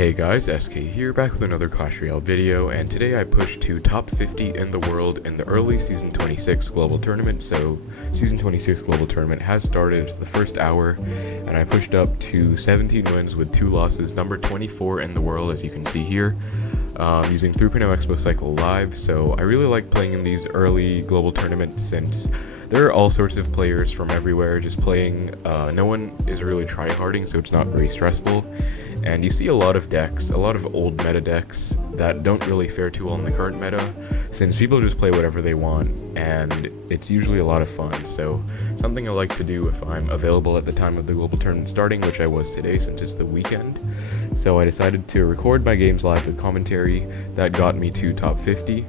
Hey guys, SK here, back with another Clash Royale video, and today I pushed to top 50 in the world in the early Season 26 Global Tournament. So, Season 26 Global Tournament has started, it's the first hour, and I pushed up to 17 wins with 2 losses, number 24 in the world, as you can see here, using 3.0 Xbow Cycle Live. So, I really like playing in these early global tournaments since there are all sorts of players from everywhere just playing. No one is really tryharding, so it's not very stressful. And you see a lot of decks, a lot of old meta decks that don't really fare too well in the current meta, since people just play whatever they want, and it's usually a lot of fun. So something I like to do if I'm available at the time of the global tournament starting, which I was today since it's the weekend. So I decided to record my games live with commentary. That got me to top 50.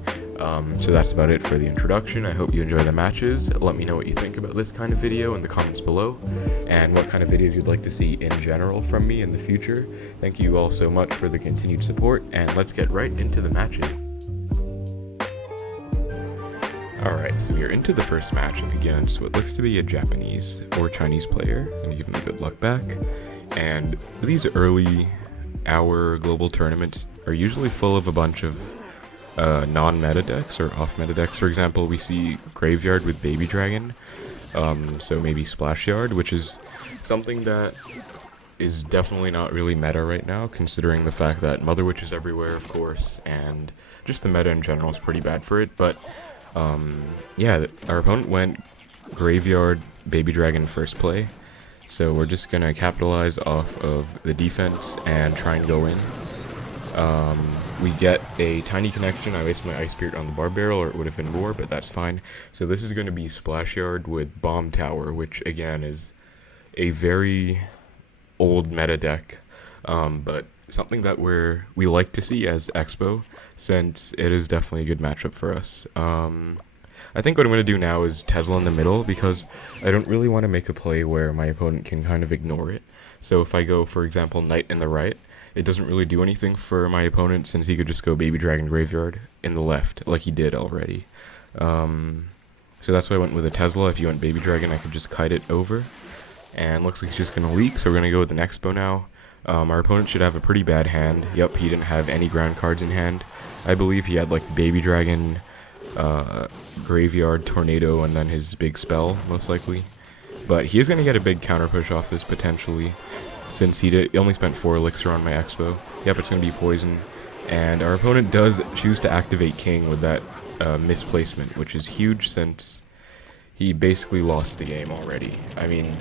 So that's about it for the introduction. I hope you enjoy the matches. Let me know what you think about this kind of video in the comments below, and what kind of videos you'd like to see in general from me in the future. Thank you all so much for the continued support, and let's get right into the matches. Alright, so we are into the first match against what looks to be a Japanese or Chinese player, and give me good luck back. And these early hour global tournaments are usually full of a bunch of non-meta decks or off-meta decks. For example, we see Graveyard with Baby Dragon, so maybe Splashyard, which is something that is definitely not really meta right now, considering the fact that Mother Witch is everywhere, of course, and just the meta in general is pretty bad for it. But yeah, our opponent went Graveyard, Baby Dragon first play, so we're just gonna capitalize off of the defense and try and go in. We get a tiny connection. I wasted my Ice Spirit on the Bar Barrel, or it would have been more, but that's fine. So this is going to be Splashyard with Bomb Tower, which again is a very old meta deck, but something that we like to see as Xbow, since it is definitely a good matchup for us. I think what I'm going to do now is Tesla in the middle, because I don't really want to make a play where my opponent can kind of ignore it. So if I go, for example, Knight in the right, it doesn't really do anything for my opponent, since he could just go Baby Dragon Graveyard in the left, like he did already. So that's why I went with a Tesla. If you went Baby Dragon, I could just kite it over. And looks like he's just going to leak, so we're going to go with the Xbow now. Our opponent should have a pretty bad hand. Yep, he didn't have any ground cards in hand. I believe he had like Baby Dragon, Graveyard, Tornado, and then his big spell, most likely. But he is going to get a big counter push off this, potentially, since he only spent 4 elixir on my Xbow. Yep, it's going to be poison. And our opponent does choose to activate King with that misplacement, which is huge since he basically lost the game already. I mean,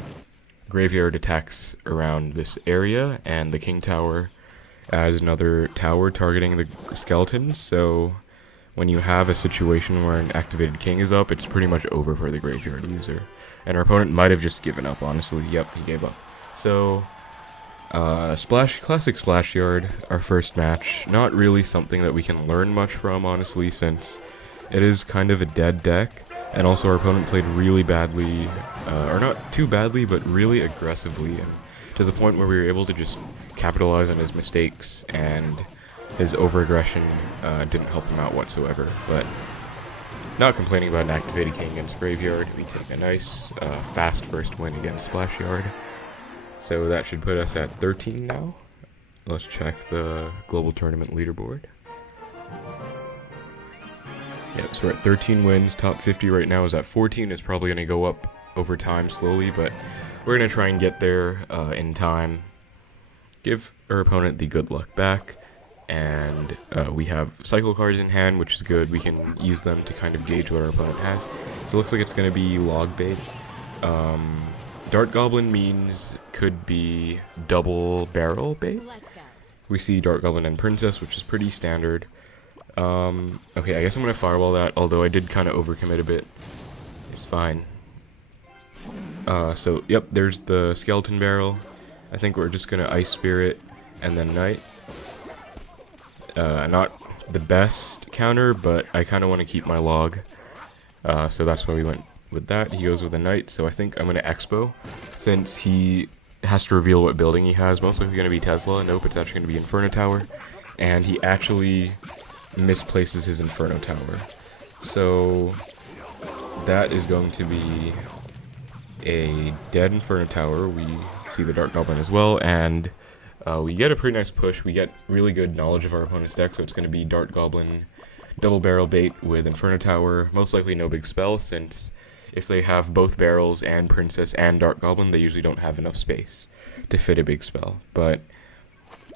Graveyard attacks around this area, and the King Tower adds another tower targeting the skeletons. So when you have a situation where an activated King is up, it's pretty much over for the Graveyard user. And our opponent might have just given up, honestly. Yep, he gave up. So classic Splashyard, our first match. Not really something that we can learn much from, honestly, since it is kind of a dead deck, and also our opponent played really badly, or not too badly, but really aggressively, and to the point where we were able to just capitalize on his mistakes, and his over-aggression didn't help him out whatsoever. But not complaining about an activated King against Graveyard. We take a nice fast first win against Splashyard. So that should put us at 13 now. Let's check the global tournament leaderboard. Yep, so we're at 13 wins. Top 50 right now is at 14. It's probably going to go up over time slowly, but we're going to try and get there in time. Give our opponent the good luck back. And we have cycle cards in hand, which is good. We can use them to kind of gauge what our opponent has. So it looks like it's going to be log bait. Dart Goblin means could be double barrel bait. We see Dart Goblin and Princess, which is pretty standard. Okay, I guess I'm going to firewall that, although I did kind of overcommit a bit. It's fine. So, yep, there's the Skeleton Barrel. I think we're just going to Ice Spirit and then Knight. Not the best counter, but I kind of want to keep my log. So that's why we went with that. He goes with a Knight, so I think I'm going to Xbow, since he has to reveal what building he has. Most likely going to be Tesla. Nope, it's actually going to be Inferno Tower. And he actually misplaces his Inferno Tower. So that is going to be a dead Inferno Tower. We see the Dark Goblin as well, and We get a pretty nice push. We get really good knowledge of our opponent's deck, so it's going to be Dart Goblin, double barrel bait with Inferno Tower, most likely no big spell, since if they have both barrels and Princess and Dart Goblin, they usually don't have enough space to fit a big spell. But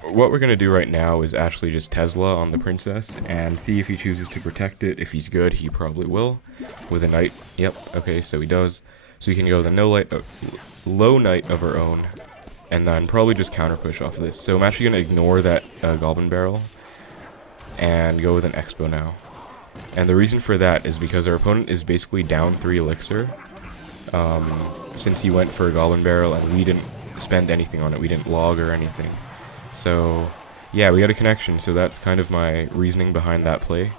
what we're going to do right now is actually just Tesla on the Princess and see if he chooses to protect it. If he's good, he probably will. With a Knight, yep, okay, so he does. So we can go the low Knight of our own, and then probably just counter push off of this. So I'm actually going to ignore that Goblin Barrel and go with an Xbow now. And the reason for that is because our opponent is basically down 3 elixir, since he went for a Goblin Barrel and we didn't spend anything on it. We didn't log or anything. So yeah, we got a connection, so that's kind of my reasoning behind that play.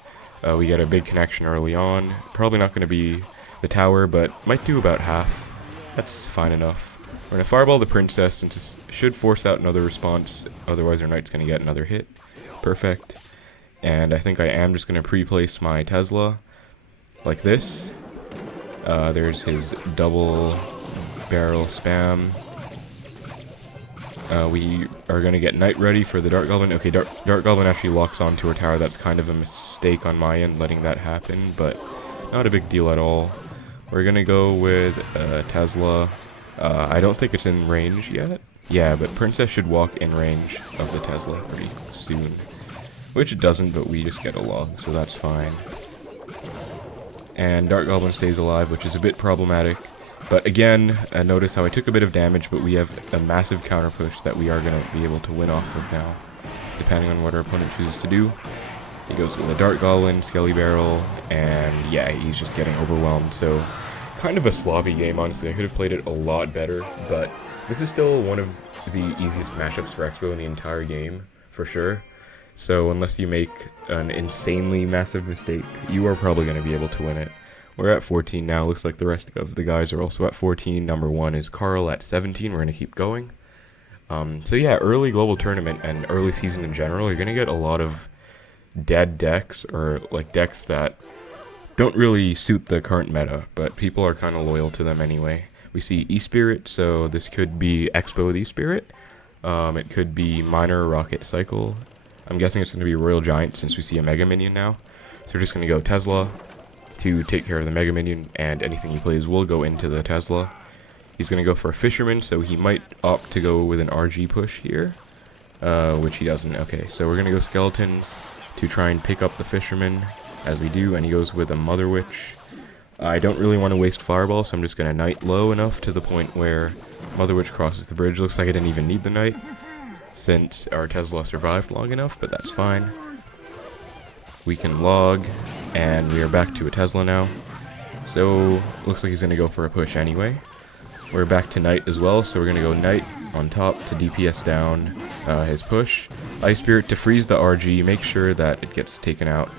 We get a big connection early on. Probably not going to be the tower, but might do about half. That's fine enough. We're going to fireball the Princess, since it should force out another response, otherwise our Knight's going to get another hit. Perfect. And I think I am just going to pre-place my Tesla like this. There's his double barrel spam. We are going to get Knight ready for the Dart Goblin. Okay, Dart Goblin actually locks onto our tower. That's kind of a mistake on my end, letting that happen, but not a big deal at all. We're going to go with Tesla. I don't think it's in range yet. Yeah, but Princess should walk in range of the Tesla pretty soon. Which it doesn't, but we just get a log, so that's fine. And Dart Goblin stays alive, which is a bit problematic. But again, notice how I took a bit of damage, but we have a massive counter push that we are going to be able to win off of now, depending on what our opponent chooses to do. He goes with a Dart Goblin, Skelly Barrel, and yeah, he's just getting overwhelmed. So kind of a sloppy game, honestly. I could have played it a lot better, but this is still one of the easiest matchups for Xbow in the entire game, for sure. So unless you make an insanely massive mistake, you are probably going to be able to win it. We're at 14 now. Looks like the rest of the guys are also at 14. Number 1 is Carl at 17. We're going to keep going. So yeah, early global tournament and early season in general, you're going to get a lot of dead decks, or like decks that don't really suit the current meta, but people are kind of loyal to them anyway. We see E-Spirit, so this could be Xbow with E-Spirit. It could be Minor Rocket Cycle. I'm guessing it's going to be Royal Giant since we see a Mega Minion now. So we're just going to go Tesla to take care of the Mega Minion, and anything he plays will go into the Tesla. He's going to go for a Fisherman, so he might opt to go with an RG push here, which he doesn't. Okay, so we're going to go Skeletons to try and pick up the Fisherman, as we do, and he goes with a Mother Witch. I don't really want to waste Fireball, so I'm just going to Knight low enough to the point where Mother Witch crosses the bridge. Looks like I didn't even need the Knight, since our Tesla survived long enough, but that's fine. We can log, and we are back to a Tesla now. So, looks like he's going to go for a push anyway. We're back to Knight as well, so we're going to go Knight on top to DPS down his push. Ice Spirit to freeze the RG, make sure that it gets taken out.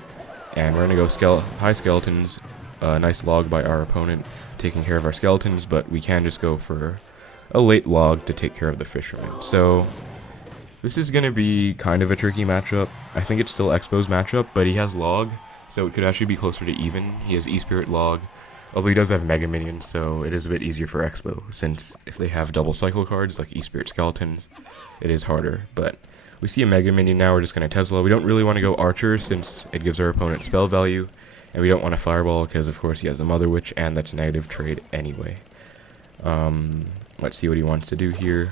And we're going to go high Skeletons. Nice log by our opponent, taking care of our Skeletons, but we can just go for a late log to take care of the Fisherman. So this is going to be kind of a tricky matchup. I think it's still Xbow's matchup, but he has log, so it could actually be closer to even. He has E-Spirit log, although he does have Mega Minions, so it is a bit easier for Xbow, since if they have double cycle cards like E-Spirit Skeletons, it is harder. But we see a Mega Minion now. We're just going to Tesla. We don't really want to go Archer, since it gives our opponent spell value, and we don't want to Fireball, because of course he has a Mother Witch, and that's a negative trade anyway. Let's see what he wants to do here.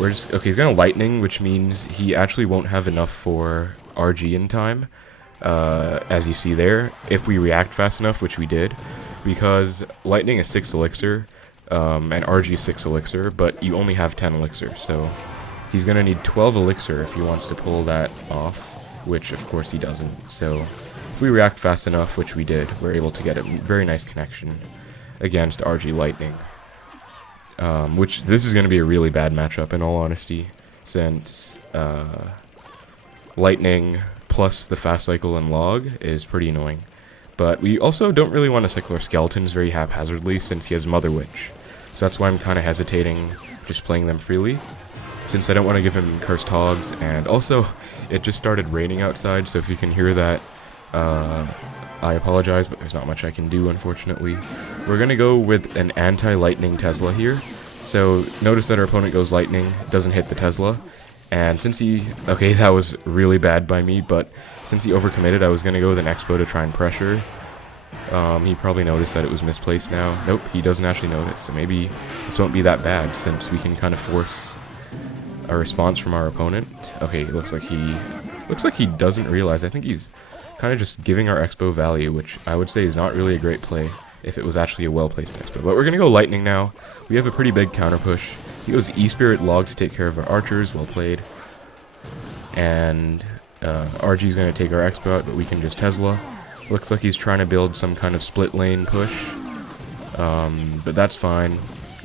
Okay, he's gonna Lightning, which means he actually won't have enough for RG in time, as you see there, if we react fast enough, which we did, because Lightning is 6 elixir, and RG is 6 elixir, but you only have 10 elixir, so he's gonna need 12 elixir if he wants to pull that off, which of course he doesn't. So if we react fast enough, which we did, we're able to get a very nice connection against RG Lightning. Which this is going to be a really bad matchup in all honesty, since Lightning plus the fast cycle and log is pretty annoying. But we also don't really want to cycle our Skeletons very haphazardly, since he has Mother Witch. So that's why I'm kind of hesitating just playing them freely, since I don't want to give him Cursed Hogs, and also it just started raining outside, so if you can hear that, I apologize, but there's not much I can do, unfortunately. We're going to go with an anti-Lightning Tesla here, So notice that our opponent goes lightning, doesn't hit the Tesla. And since he... Okay, that was really bad by me, but since he overcommitted, I was going to go with an Xbow to try and pressure. He probably noticed that it was misplaced now. Nope, he doesn't actually notice. So maybe this won't be that bad since we can kind of force a response from our opponent. Okay, it looks like he doesn't realize. I think he's kind of just giving our Xbow value, which I would say is not really a great play if it was actually a well-placed Xbow. But we're going to go lightning now. We have a pretty big counter push. He goes E-Spirit Log to take care of our archers. Well played. And RG is going to take our Xbow out, but we can just Tesla. Looks like he's trying to build some kind of split lane push. But that's fine.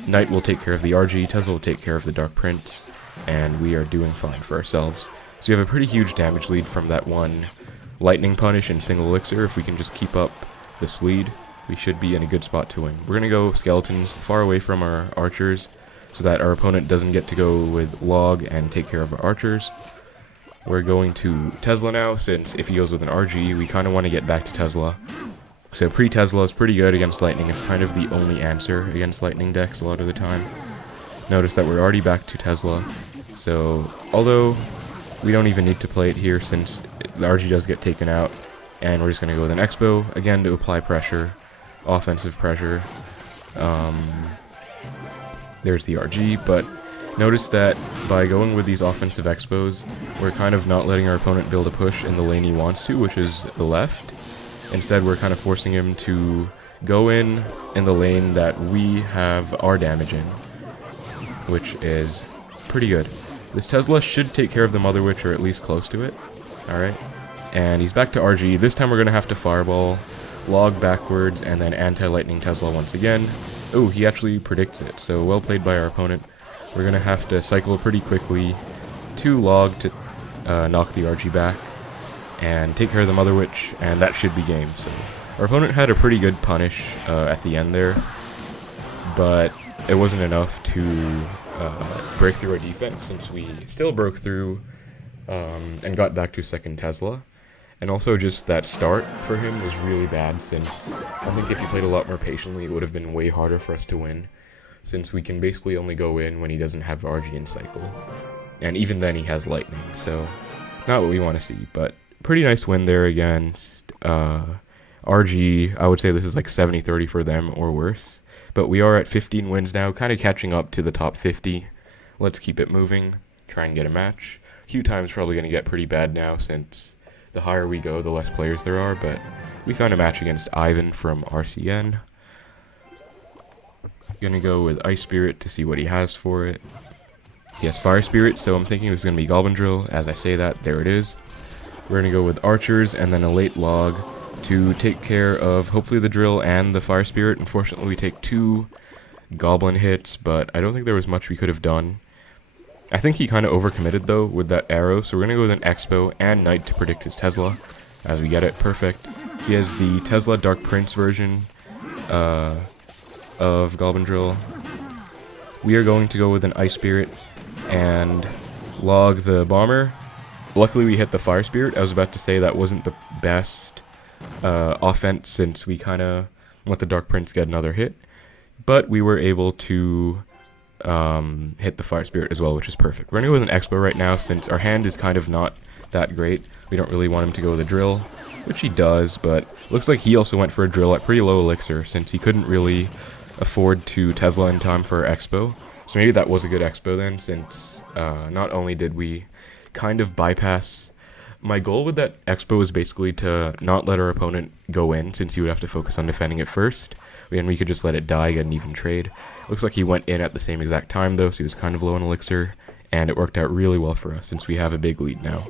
Knight will take care of the RG. Tesla will take care of the Dark Prince. And we are doing fine for ourselves. So we have a pretty huge damage lead from that one lightning punish and single elixir. If we can just keep up this lead, we should be in a good spot to win. We're going to go skeletons far away from our archers so that our opponent doesn't get to go with log and take care of our archers. We're going to Tesla now, since if he goes with an RG, we kind of want to get back to Tesla. So pre-Tesla is pretty good against lightning. It's kind of the only answer against lightning decks a lot of the time. Notice that we're already back to Tesla. So, although we don't even need to play it here since the RG does get taken out. And we're just going to go with an Xbow, again, to apply pressure. Offensive pressure. There's the RG, but notice that by going with these offensive Xbows, we're kind of not letting our opponent build a push in the lane he wants to, which is the left. Instead, we're kind of forcing him to go in the lane that we have our damage in, which is pretty good. This Tesla should take care of the Mother Witch, or at least close to it. Alright. And he's back to RG. This time we're going to have to Fireball, log backwards, and then anti-lightning Tesla once again. Oh, he actually predicts it, so well played by our opponent. We're going to have to cycle pretty quickly to log to knock the RG back and take care of the Mother Witch, and that should be game. So our opponent had a pretty good punish at the end there, but it wasn't enough to break through our defense, since we still broke through and got back to second Tesla. And also just that start for him was really bad, since I think if he played a lot more patiently, it would have been way harder for us to win, since we can basically only go in when he doesn't have RG in cycle. And even then he has lightning, so not what we want to see, but pretty nice win there against RG. I would say this is like 70-30 for them or worse. But we are at 15 wins now, kind of catching up to the top 50. Let's keep it moving, try and get a match. Queue time's probably going to get pretty bad now, since the higher we go, the less players there are, but we found a match against Ivan from RCN. Gonna go with Ice Spirit to see what he has for it. He has Fire Spirit, so I'm thinking this is gonna be Goblin Drill. As I say that, there it is. We're gonna go with Archers and then a late log to take care of hopefully the Drill and the Fire Spirit. Unfortunately, we take 2 Goblin hits, but I don't think there was much we could have done. I think he kind of overcommitted though with that arrow, so we're gonna go with an Xbow and Knight to predict his Tesla, as we get it perfect. He has the Tesla Dark Prince version of Goblin Drill. We are going to go with an Ice Spirit and log the Bomber. Luckily we hit the Fire Spirit. I was about to say that wasn't the best offense, since we kind of let the Dark Prince get another hit, but we were able to hit the Fire Spirit as well, which is perfect. We're gonna go with an Xbow right now, since our hand is kind of not that great. We don't really want him to go with a Drill, which he does, but looks like he also went for a Drill at pretty low elixir, since he couldn't really afford to Tesla in time for Xbow. So maybe that was a good Xbow then, since not only did we kind of bypass... My goal with that Xbow was basically to not let our opponent go in, since he would have to focus on defending it first, and we could just let it die, get an even trade. Looks like he went in at the same exact time though, so he was kind of low on elixir, and it worked out really well for us, since we have a big lead now.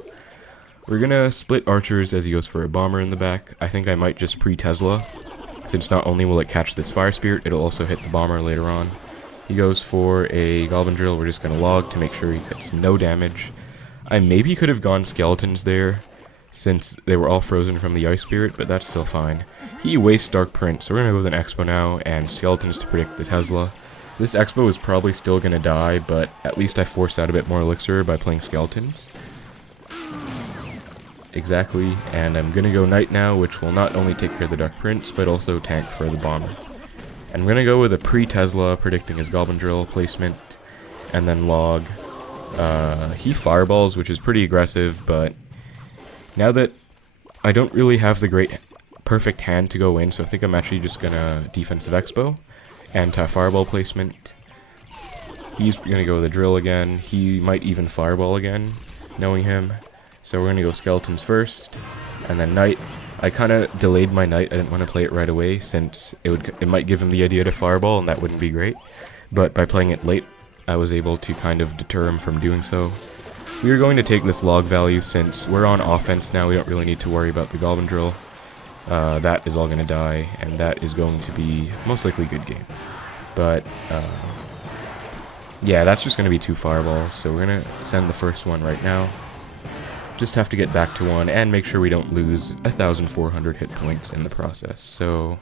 We're gonna split Archers as he goes for a Bomber in the back. I think I might just pre-Tesla, since not only will it catch this Fire Spirit, it'll also hit the Bomber later on. He goes for a Goblin Drill. We're just gonna log to make sure he gets no damage. I maybe could have gone Skeletons there, since they were all frozen from the Ice Spirit, but that's still fine. He wastes Dark Prince, so we're gonna go with an Xbow now, and Skeletons to predict the Tesla. This Xbow is probably still gonna die, but at least I forced out a bit more elixir by playing Skeletons. Exactly, and I'm gonna go Knight now, which will not only take care of the Dark Prince, but also tank for the Bomber. I'm going to go with a pre-Tesla, predicting his Goblin Drill placement, and then log. He fireballs, which is pretty aggressive, but now that I don't really have the perfect hand to go in, so I think I'm actually just going to defensive Xbow, anti-fireball placement. He's going to go with a drill again. He might even fireball again, knowing him. So we're going to go skeletons first, and then knight. I kind of delayed my knight. I didn't want to play it right away, since it might give him the idea to fireball, and that wouldn't be great. But by playing it late, I was able to kind of deter him from doing so. We are going to take this log value, since we're on offense now. We don't really need to worry about the Goblin Drill. That is all going to die, and that is going to be most likely a good game. But, yeah, that's just going to be 2 fireballs, so we're going to send the first one right now. Just have to get back to 1, and make sure we don't lose 1,400 hit points in the process. So,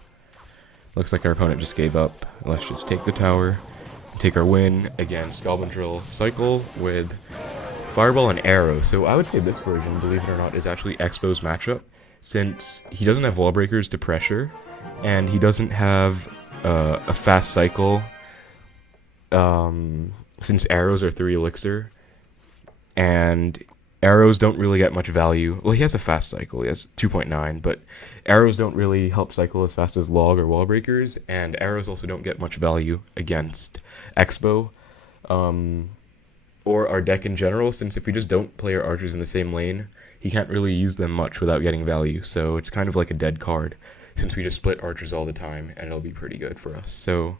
looks like our opponent just gave up. Let's just take the tower, take our win against Goblin Drill Cycle with Fireball and Arrow. So I would say this version, believe it or not, is actually Xbow's matchup, since he doesn't have wall breakers to pressure, and he doesn't have a fast cycle. Since arrows are 3 elixir, and arrows don't really get much value. Well, he has a fast cycle, he has 2.9, but arrows don't really help cycle as fast as log or wall breakers, and arrows also don't get much value against Xbow, or our deck in general, since if we just don't play our archers in the same lane, he can't really use them much without getting value, so it's kind of like a dead card, since we just split archers all the time, and it'll be pretty good for us. So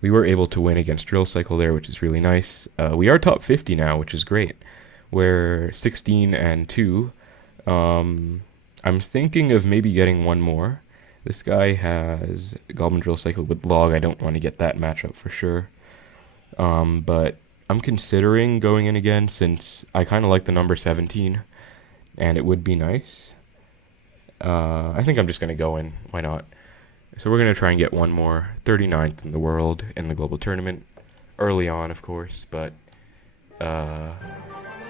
we were able to win against Drill Cycle there, which is really nice. We are top 50 now, which is great. We're 16-2. I'm thinking of maybe getting one more. This guy has Goblin Drill Cycle with log. I don't want to get that matchup for sure. But I'm considering going in again, since I kind of like the number 17, and it would be nice. I think I'm just going to go in. Why not? So we're going to try and get one more, 39th in the world in the global tournament, early on of course, but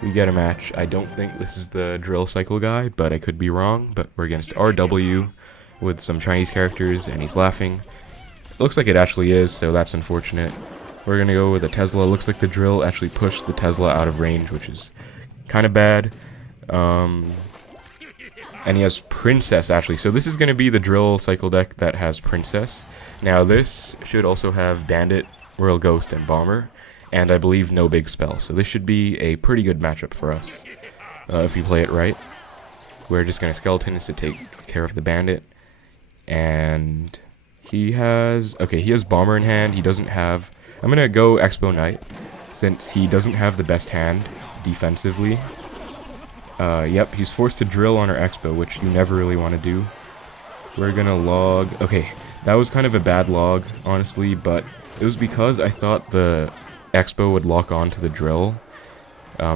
we get a match. I don't think this is the Drill Cycle guy, but I could be wrong, but we're against RW with some Chinese characters, and he's laughing. It looks like it actually is, so that's unfortunate. We're going to go with a Tesla. Looks like the Drill actually pushed the Tesla out of range, which is kind of bad. And he has Princess, actually. So this is going to be the Drill Cycle deck that has Princess. Now this should also have Bandit, Royal Ghost, and Bomber. And I believe no big spell. So this should be a pretty good matchup for us, if we play it right. We're just going to Skeletons to take care of the Bandit. And he has... okay, he has Bomber in hand. He doesn't have... I'm going to go Expo Knight, since he doesn't have the best hand defensively. Yep, he's forced to drill on our Expo, which you never really want to do. We're gonna log... okay, that was kind of a bad log, honestly, but it was because I thought the Expo would lock on to the drill,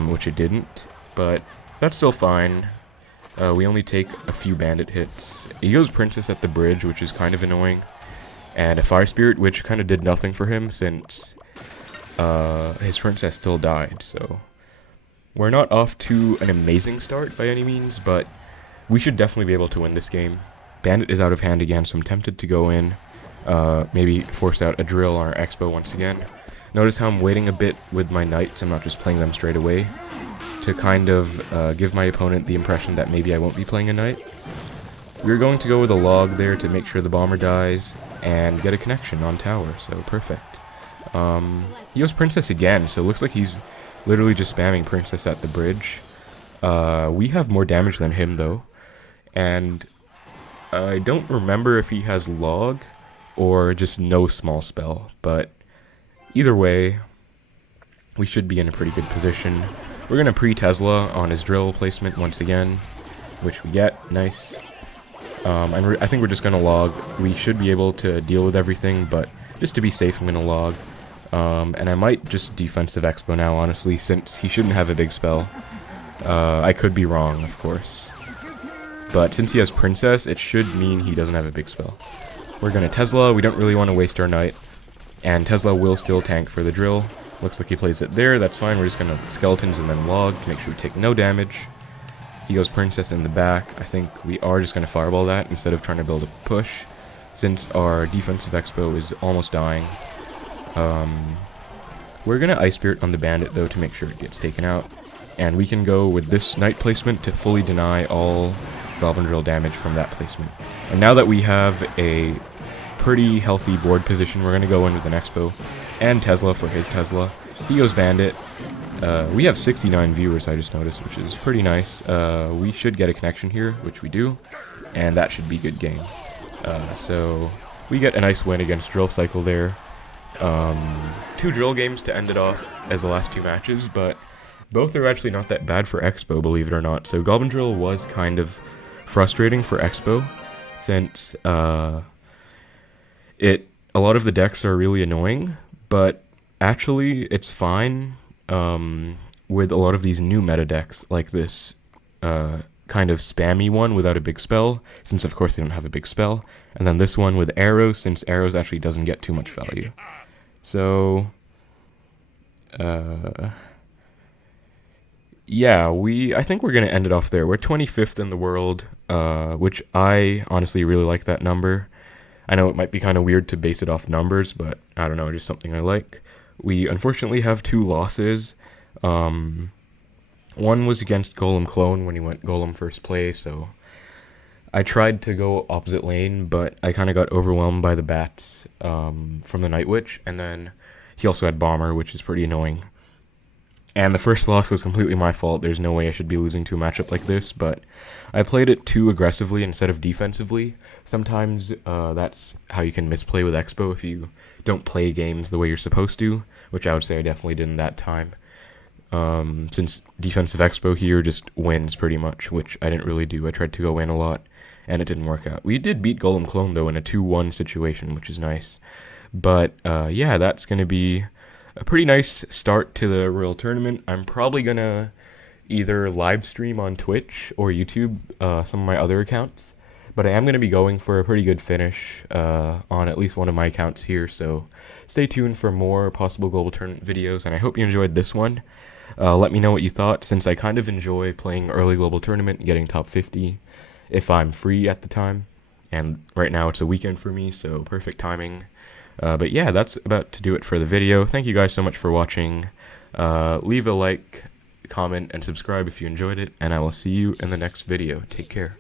which it didn't, but that's still fine. We only take a few bandit hits. He goes Princess at the bridge, which is kind of annoying, and a Fire Spirit, which kind of did nothing for him, since his Princess still died, so... we're not off to an amazing start by any means, but we should definitely be able to win this game. Bandit is out of hand again, so I'm tempted to go in, maybe force out a drill on our Expo once again. Notice how I'm waiting a bit with my knights. I'm not just playing them straight away, to kind of give my opponent the impression that maybe I won't be playing a knight. We're going to go with a log there to make sure the bomber dies, and get a connection on tower, so perfect. He goes Princess again, so it looks like he's literally just spamming Princess at the bridge. We have more damage than him, though. And I don't remember if he has log or just no small spell. But either way, we should be in a pretty good position. We're going to pre-Tesla on his drill placement once again, which we get. Nice. I think we're just going to log. We should be able to deal with everything, but just to be safe, I'm going to log. And I might just defensive Expo now, honestly, since he shouldn't have a big spell. I could be wrong, of course. But since he has Princess, it should mean he doesn't have a big spell. We're going to Tesla. We don't really want to waste our knight. And Tesla will still tank for the drill. Looks like he plays it there. That's fine. We're just going to Skeletons and then log to make sure we take no damage. He goes Princess in the back. I think we are just going to fireball that instead of trying to build a push. since our defensive Xbow is almost dying. We're gonna Ice Spirit on the Bandit though to make sure it gets taken out, and we can go with this Knight placement to fully deny all Goblin Drill damage from that placement. And now that we have a pretty healthy board position, we're gonna go in with an Xbow and Tesla for his Tesla. He goes Bandit. We have 69 viewers, I just noticed, which is pretty nice. We should get a connection here, which we do, and that should be good game. So we get a nice win against Drill Cycle there. 2 drill games to end it off as the last 2 matches, but both are actually not that bad for Xbow, believe it or not. So Goblin Drill was kind of frustrating for Xbow, since a lot of the decks are really annoying, but actually it's fine with a lot of these new meta decks, like this kind of spammy one without a big spell, since of course they don't have a big spell, and then this one with arrows, since arrows actually doesn't get too much value. So yeah, I think we're gonna end it off there. We're 25th in the world, which I honestly really like that number. I know it might be kind of weird to base it off numbers, but I don't know, just something I like. We unfortunately have 2 losses. One was against Golem Clone when he went Golem first play, so I tried to go opposite lane, but I kind of got overwhelmed by the bats from the Night Witch, and then he also had Bomber, which is pretty annoying. And the first loss was completely my fault. There's no way I should be losing to a matchup like this, but I played it too aggressively instead of defensively. Sometimes that's how you can misplay with Xbow if you don't play games the way you're supposed to, which I would say I definitely did in that time. Since defensive Xbow here just wins pretty much, which I didn't really do. I tried to go in a lot, and it didn't work out. We did beat Golem Clone, though, in a 2-1 situation, which is nice. But yeah, that's going to be a pretty nice start to the Royale tournament. I'm probably going to either live stream on Twitch or YouTube some of my other accounts, but I am going to be going for a pretty good finish on at least one of my accounts here, so stay tuned for more possible global tournament videos, and I hope you enjoyed this one. Let me know what you thought, since I kind of enjoy playing early global tournament and getting top 50 if I'm free at the time, and right now it's a weekend for me, so perfect timing. But yeah, that's about to do it for the video. Thank you guys so much for watching. Leave a like, comment, and subscribe if you enjoyed it, and I will see you in the next video. Take care.